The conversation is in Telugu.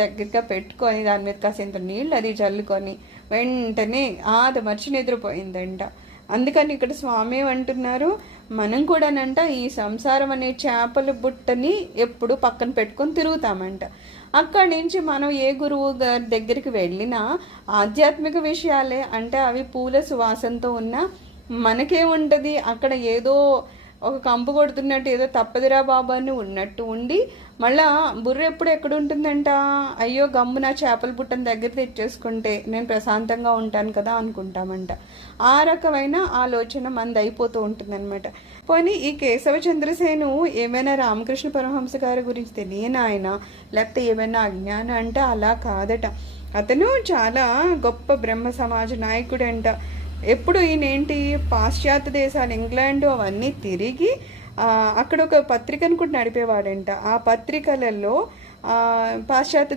దగ్గరగా పెట్టుకొని దాని మీద కాసేంత నీళ్ళు అది చల్లుకొని వెంటనే అది మర్చి నిద్రపోయిందంట. అందుకని ఇక్కడ స్వామి ఏమంటున్నారు, మనం కూడానంట ఈ సంసారం అనే చేపల బుట్టని ఎప్పుడు పక్కన పెట్టుకొని తిరుగుతామంట. అక్కడి నుంచి మనం ఏ గురువు గారి దగ్గరికి వెళ్ళినా ఆధ్యాత్మిక విషయాలే, అంటే అవి పూల సువాసనతో ఉన్న మనకేముంటుంది అక్కడ ఏదో ఒక కంపు కొడుతున్నట్టు, ఏదో తప్పదిరా బాబా అని ఉన్నట్టు ఉండి, మళ్ళా బుర్ర ఎప్పుడు ఎక్కడ ఉంటుందంట, అయ్యో గమ్మున చేపల పుట్టని దగ్గర తెచ్చేసుకుంటే నేను ప్రశాంతంగా ఉంటాను కదా అనుకుంటామంట. ఆ రకమైన ఆలోచన మనది అయిపోతూ ఉంటుందన్నమాట. పోనీ ఈ కేశవ చంద్రసేను ఏమైనా రామకృష్ణ పరమహంస గారి గురించి తెలియని ఆయన, లేకపోతే ఏమైనా అజ్ఞానం అంటే అలా కాదట. అతను చాలా గొప్ప బ్రహ్మ సమాజ నాయకుడంట. ఎప్పుడు ఈయనేంటి పాశ్చాత్య దేశాలు, ఇంగ్లాండ్ అవన్నీ తిరిగి అక్కడ ఒక పత్రికను కూడా నడిపేవాడంట. ఆ పత్రికలలో పాశ్చాత్య